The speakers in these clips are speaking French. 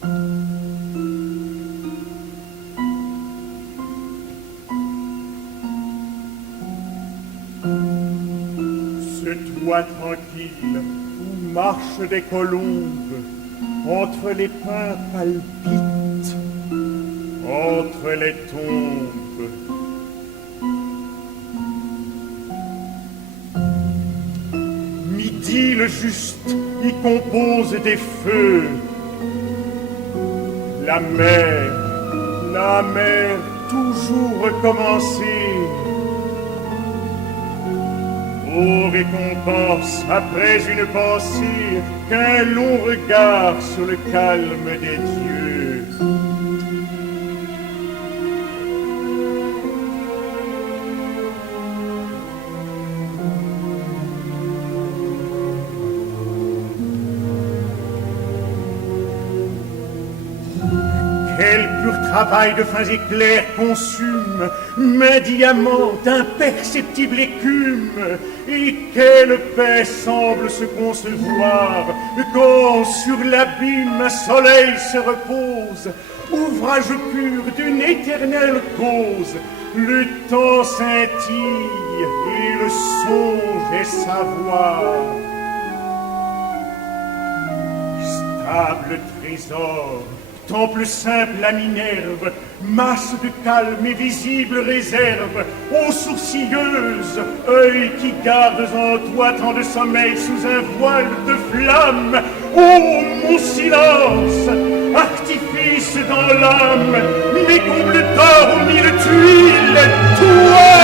Ce toit tranquille où marchent des colombes, entre les pins palpitent, entre les tombes. Midi le juste y compose des feux. La mer toujours recommencée. Ô récompense après une pensée, qu'un long regard sur le calme des dieux. Quel pur travail de fins éclairs consume main diamant d'imperceptible écume, et quelle paix semble se concevoir quand sur l'abîme un soleil se repose, ouvrage pur d'une éternelle cause. Le temps scintille et le songe est savoir. Stable trésor, temple simple à Minerve, masse de calme et visible réserve, ô sourcilleuse, œil qui gardes en toi tant de sommeil sous un voile de flamme, ô mon silence, artifice dans l'âme, mes combles d'or aux mille tuiles, toi,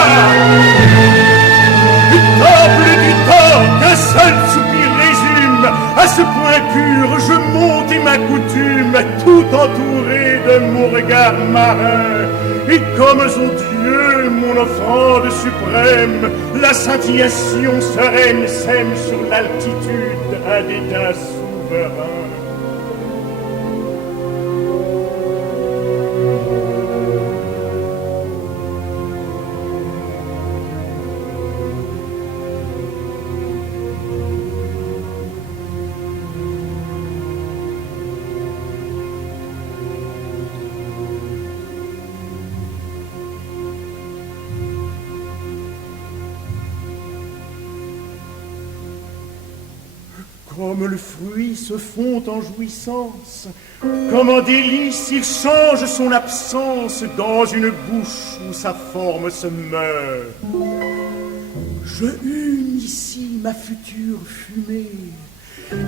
temple du temps qu'un seul soupir résume, à ce point pur je monte et m'accoutume, tout entouré de mon regard marin, et comme aux dieux mon offrande suprême, la scintillation sereine sème sur l'altitude un dédain souverain. Comme le fruit se fond en jouissance, comme en délice il change son absence dans une bouche où sa forme se meurt. Je hume ici ma future fumée,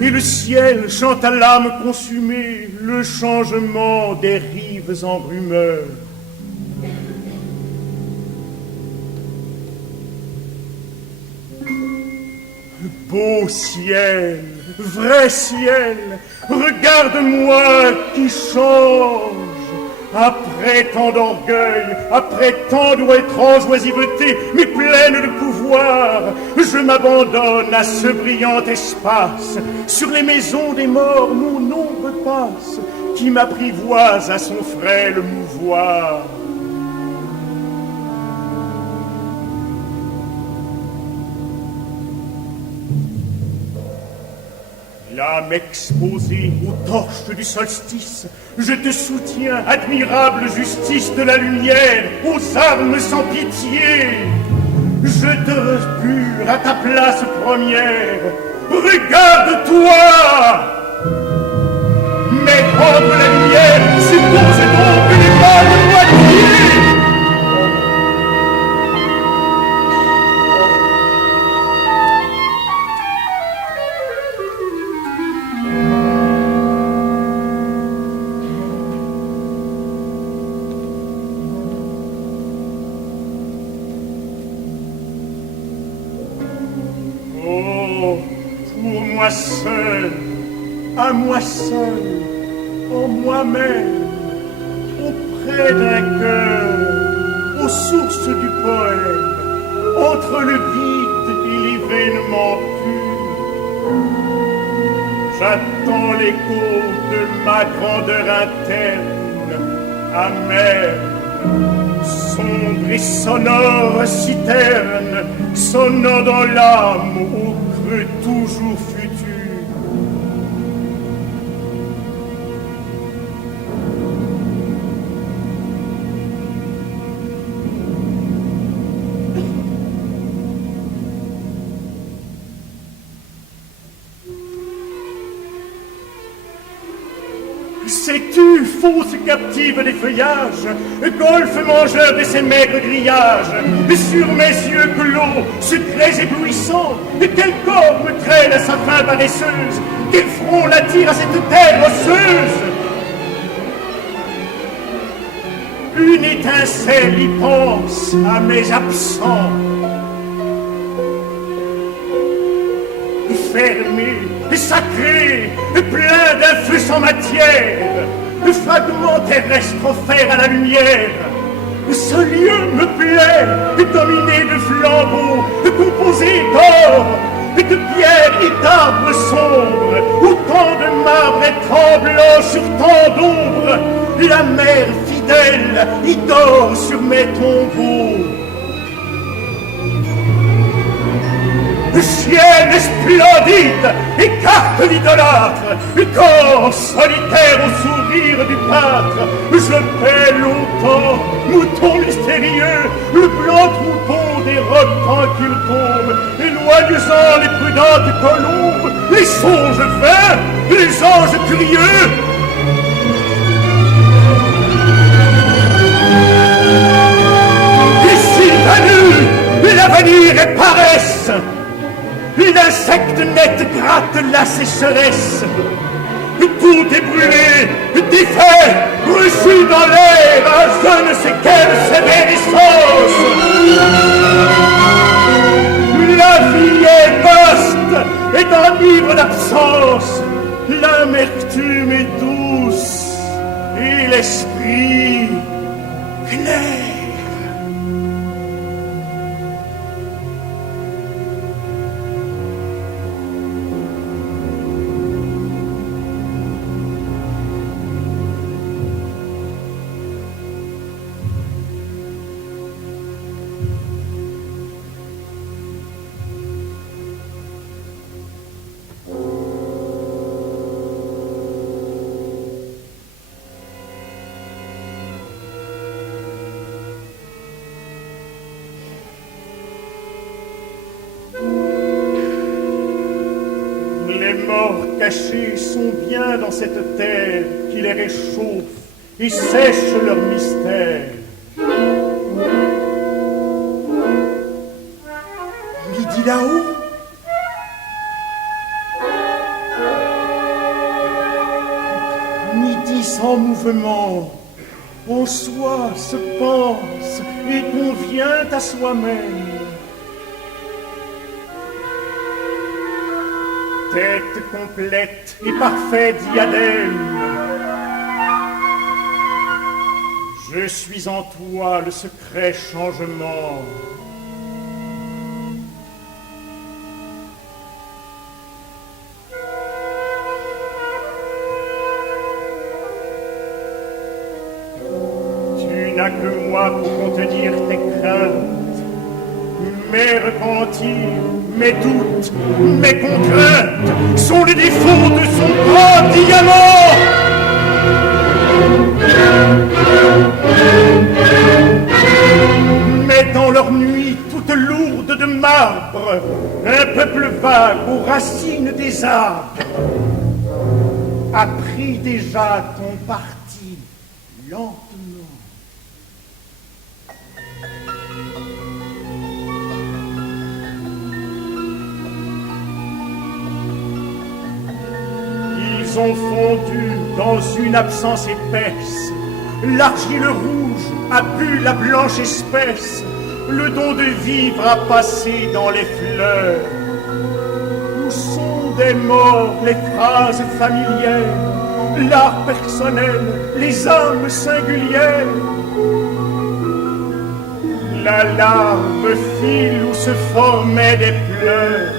et le ciel chante à l'âme consumée le changement des rives en rumeur. Beau ciel, vrai ciel, regarde-moi qui change. Après tant d'orgueil, après tant d'étrange oisiveté, mais pleine de pouvoir, je m'abandonne à ce brillant espace. Sur les maisons des morts, mon ombre passe, qui m'apprivoise à son frêle mouvoir. L'âme exposée aux torches du solstice, je te soutiens, admirable justice de la lumière, aux armes sans pitié. Je te respure à ta place première. Regarde-toi! Mais prendre la lumière suppose donc les mâles moitiés. À moi seul, en moi-même, auprès d'un cœur, aux sources du poème, entre le vide et l'événement pur. J'attends l'écho de ma grandeur interne, amère, sombre et sonore citerne, sonnant dans l'âme au creux toujours futur. Sais-tu, fausse captive des feuillages, golfe mangeur de ces maigres grillages, sur mes yeux clos, secrets éblouissants, quel corps me traîne à sa fin paresseuse, quel front l'attire à cette terre osseuse? Une étincelle y pense à mes absents. Fermé, sacré, plein d'un feu sans matière, fragment terrestre offert à la lumière. Ce lieu me plaît, dominé de flambeaux, composé d'or, de pierre et d'arbres sombres, où tant de marbre est tremblant sur tant d'ombre. La mer fidèle y dort sur mes tombeaux. Chienne splendide, écarte l'idolâtre, corps solitaire au sourire du pâtre. Je paie longtemps, mouton mystérieux, le blanc troupeau des robes tranquilles tombent, éloignant les prudentes colombes, les songes vains, les anges curieux. Ici la nuit, l'avenir est paresse. L'insecte net gratte la sécheresse. Tout est brûlé, défait, reçu dans l'air à je ne sais quelle sévère essence. La vie est vaste et enivre d'absence. L'amertume est douce et l'esprit clair. Cachés sont bien dans cette terre qui les réchauffe et sèche leur mystère. Midi là-haut, midi sans mouvement, en soi se pense et convient à soi-même. Tête complète et parfait diadème. Je suis en toi le secret changement. Tu n'as que moi pour contenir tes craintes, mes repentirs, mes doutes, mes contraintes sont les défauts de son grand diamant. Mais dans leur nuit toute lourde de marbre, un peuple vague aux racines des arbres a pris déjà ton parti lentement. Ils ont fondu dans une absence épaisse. L'argile rouge a bu la blanche espèce. Le don de vivre a passé dans les fleurs. Où sont des morts les phrases familières, l'art personnel, les âmes singulières? La larve file où se formaient des pleurs.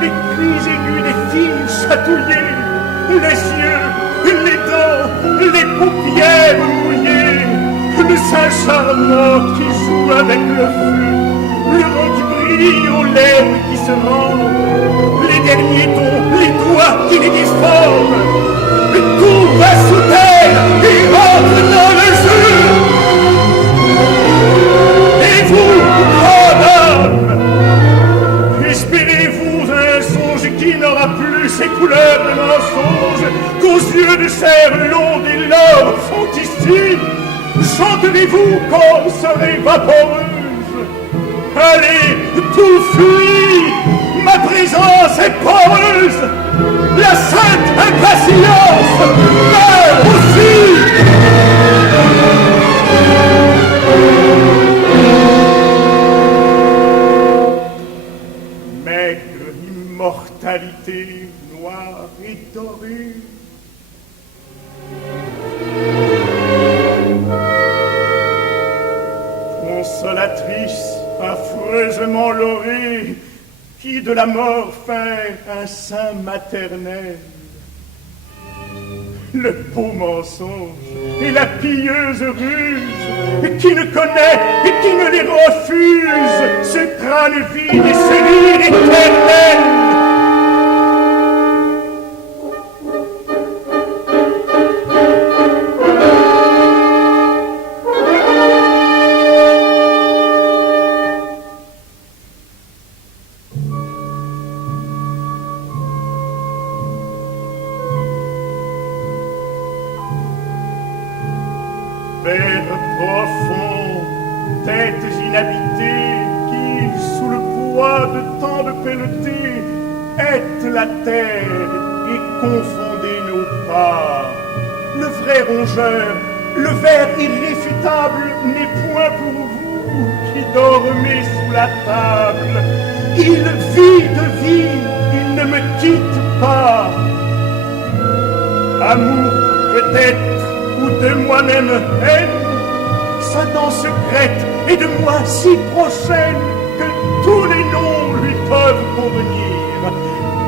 Les cris aigus des filles chatouillées, les yeux, les dents, les paupières mouillées, le sein charmant qui joue avec le feu, le vent qui brille aux lèvres qui se rendent, les derniers dons, les doigts qui les déforment, tout va sous terre et rentre dans le jeu. Et vous, grande âme, espérez-vous un qui n'aura plus ces couleurs de mensonge qu'aux yeux de chair l'onde et l'or font ici. Chanterez-vous comme serait vaporeuse. Allez, tout fuit, ma présence est poreuse. La sainte impatience meurt aussi. Maigre immortalité noire et dorée, consolatrice affreusement laurée, qui de la mort fait un sein maternel. Le beau mensonge et la pieuse ruse, qui ne connaît et qui ne les refuse, ce crâne vide et ce rire éternel. Vers profond, têtes inhabitées, qui, sous le poids de tant de pelletés, êtes la terre et confondez nos pas. Le vrai rongeur, le ver irréfutable n'est point pour vous qui dormez sous la table. Il vit de vie, il ne me quitte pas. Amour peut-être, ou de moi-même haine, Satan secrète et de moi si prochaine que tous les noms lui peuvent convenir.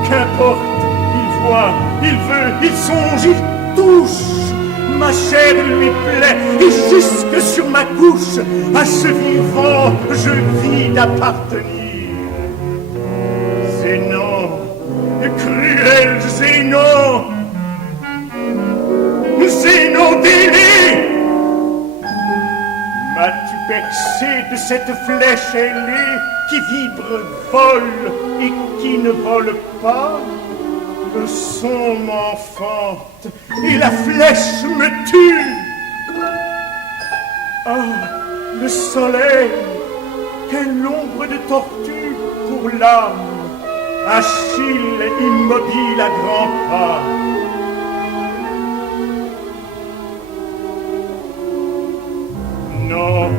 Qu'importe, il voit, il veut, il songe, il touche. Ma chair lui plaît et jusque sur ma couche, à ce vivant je vis d'appartenir. Zénon, cruel Zénon, Zénon d'ailé, m'as-tu percé de cette flèche ailée qui vibre, vole et qui ne vole pas? Le son m'enfante et la flèche me tue. Ah, le soleil, quelle ombre de tortue pour l'âme, Achille immobile à grands pas. Non,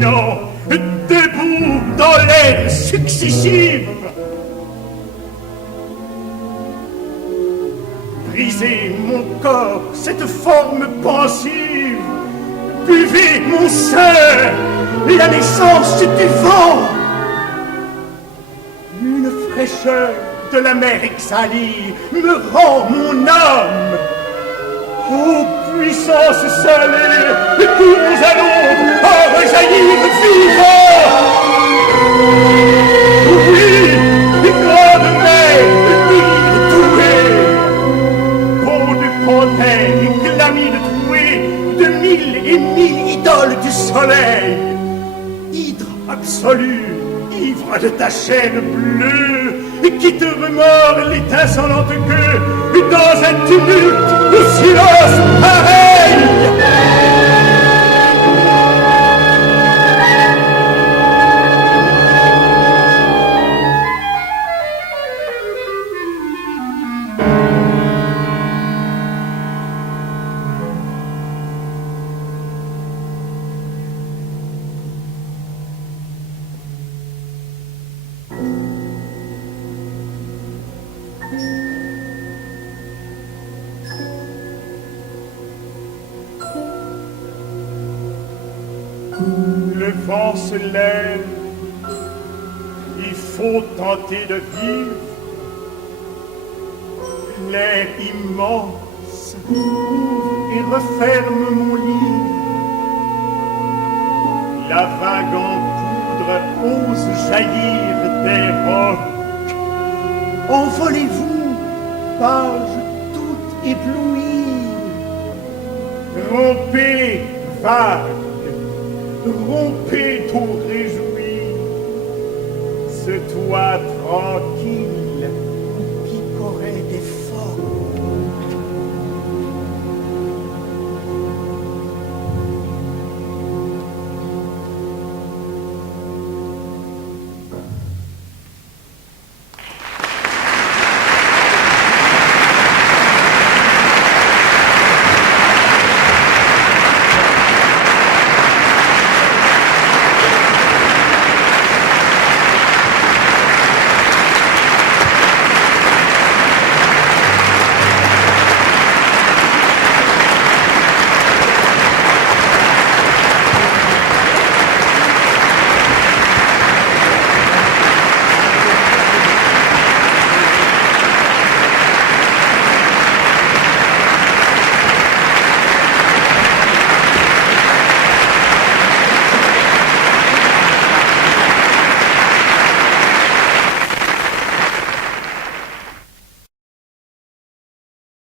non, debout dans l'air successive. Brisez mon corps, cette forme pensive. Buvez mon sein, la naissance du vent. Une fraîcheur de la mer exhalie me rend mon âme. Ô puissance salée, courons à l'ombre, à rejaillir vivant. Oui, grande mer, lyre douée, peau de panthère, glamine trouée, de mille et mille idoles du soleil. Hydre absolue, ivre de ta chaîne bleue, qui te remord l'étincelante queue dans un tumulte de silence pareil. Le vent se lève, il faut tenter de vivre. L'air immense ouvre et referme mon lit. La vague en poudre ose jaillir des rocs. Envolez-vous, page toute éblouie. Rompez, vague. Rompez d'eau réjouie, ce toit tranquille